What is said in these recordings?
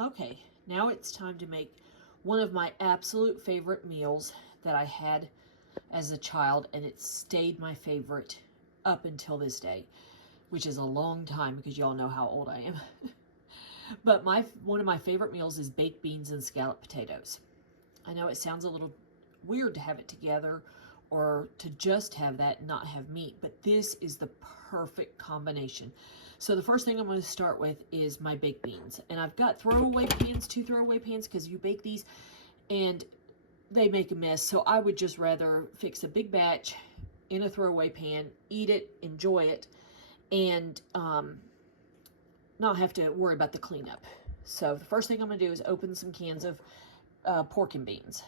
Okay, now it's time to make one of my absolute favorite meals that I had as a child, and it stayed my favorite up until this day, which is a long time because y'all know how old I am. But one of my favorite meals is baked beans and scalloped potatoes. I know it sounds a little weird to have it together or to just have that and not have meat, but this is the perfect combination. So the first thing I'm going to start with is my baked beans. And I've got throwaway pans, 2 throwaway pans, because you bake these and they make a mess. So I would just rather fix a big batch in a throwaway pan, eat it, enjoy it, and not have to worry about the cleanup. So the first thing I'm going to do is open some cans of pork and beans.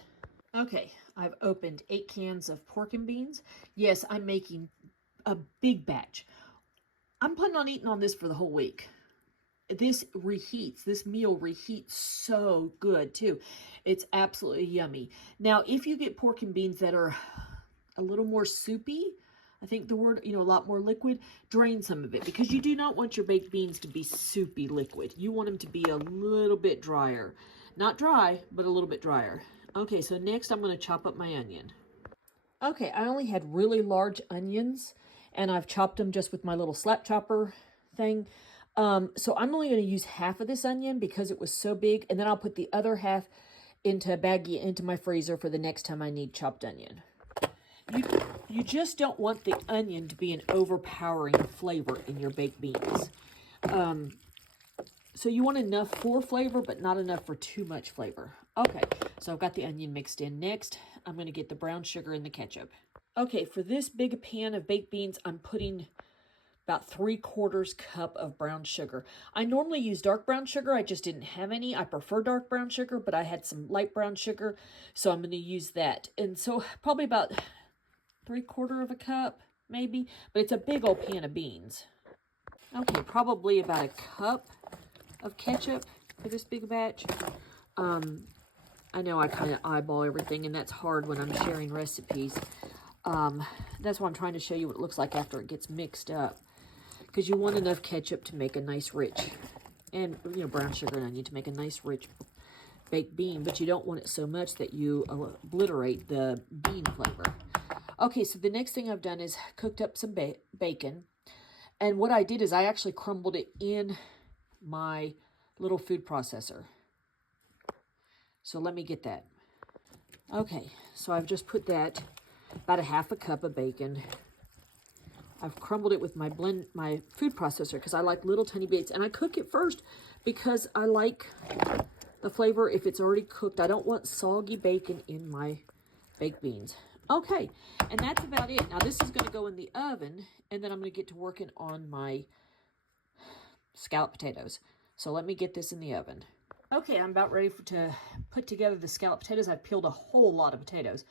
Okay, I've opened 8 cans of pork and beans. Yes, I'm making a big batch. I'm planning on eating on this for the whole week. This meal reheats so good too. It's absolutely yummy. Now, if you get pork and beans that are a little more soupy, I think the word, a lot more liquid, drain some of it, because you do not want your baked beans to be soupy liquid. You want them to be a little bit drier. Not dry, but a little bit drier. Okay, so next I'm going to chop up my onion. Okay, I only had really large onions, and I've chopped them just with my little slap chopper thing. So I'm only going to use half of this onion because it was so big, and then I'll put the other half into a baggie into my freezer for the next time I need chopped onion. You just don't want the onion to be an overpowering flavor in your baked beans. So you want enough for flavor, but not enough for too much flavor. Okay, so I've got the onion mixed in. Next, I'm going to get the brown sugar and the ketchup. Okay, for this big pan of baked beans, I'm putting about 3/4 cup of brown sugar. I normally use dark brown sugar. I just didn't have any. I prefer dark brown sugar, but I had some light brown sugar, so I'm going to use that. And so probably about 3/4 of a cup, maybe, but it's a big old pan of beans. Okay, probably about a cup of ketchup for this big batch. I know I kind of eyeball everything, and that's hard when I'm sharing recipes. That's why I'm trying to show you what it looks like after it gets mixed up, because you want enough ketchup to make a nice rich, and brown sugar and onion to make a nice rich baked bean, but you don't want it so much that you obliterate the bean flavor. Okay, so the next thing I've done is cooked up some bacon, and what I did is I actually crumbled it in my little food processor. So let me get that. Okay, so I've just put that, about a half a cup of bacon. I've crumbled it with my food processor because I like little tiny bits, and I cook it first because I like the flavor if it's already cooked. I don't want soggy bacon in my baked beans. Okay, and that's about it. Now this is going to go in the oven, and then I'm going to get to working on my scalloped potatoes. So let me get this in the oven. Okay, I'm about ready to put together the scalloped potatoes. I've peeled a whole lot of potatoes.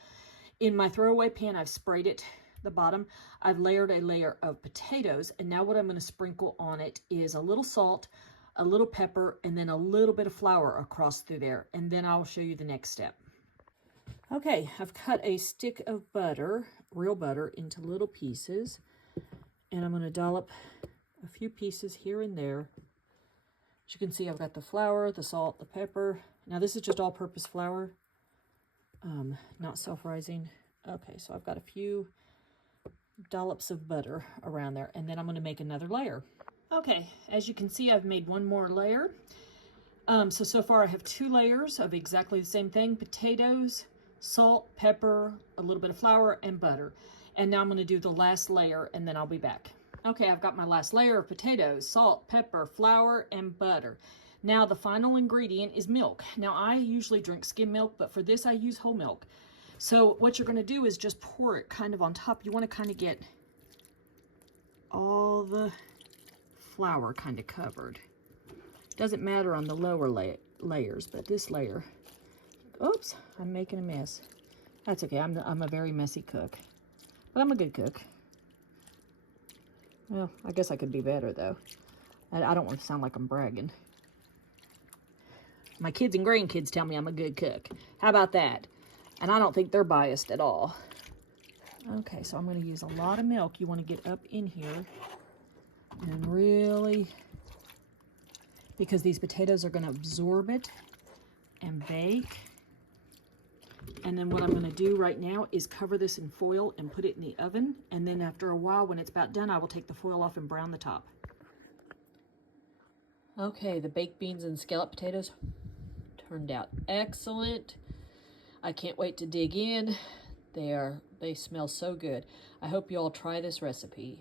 In my throwaway pan, I've sprayed it, the bottom. I've layered a layer of potatoes, and now what I'm going to sprinkle on it is a little salt, a little pepper, and then a little bit of flour across through there, and then I'll show you the next step. Okay, I've cut a stick of butter, real butter, into little pieces, and I'm going to dollop a few pieces here and there. As you can see, I've got the flour, the salt, the pepper. Now this is just all-purpose flour, not self-rising. Okay, so I've got a few dollops of butter around there, and then I'm going to make another layer. Okay, as you can see, I've made one more layer. So far I have 2 layers of exactly the same thing: potatoes, salt, pepper, a little bit of flour, and butter. And now I'm going to do the last layer, and then I'll be back. Okay, I've got my last layer of potatoes, salt, pepper, flour, and butter. Now the final ingredient is milk. Now I usually drink skim milk, but for this I use whole milk. So what you're going to do is just pour it kind of on top. You want to kind of get all the flour kind of covered. Doesn't matter on the lower layers, but this layer. Oops, I'm making a mess. That's okay. I'm a very messy cook, but I'm a good cook. Well, I guess I could be better, though. I don't want to sound like I'm bragging. My kids and grandkids tell me I'm a good cook. How about that? And I don't think they're biased at all. Okay, so I'm going to use a lot of milk. You want to get up in here and really... because these potatoes are going to absorb it and bake. And then what I'm going to do right now is cover this in foil and put it in the oven. And then after a while, when it's about done, I will take the foil off and brown the top. Okay, the baked beans and scalloped potatoes turned out excellent. I can't wait to dig in. They smell so good. I hope you all try this recipe.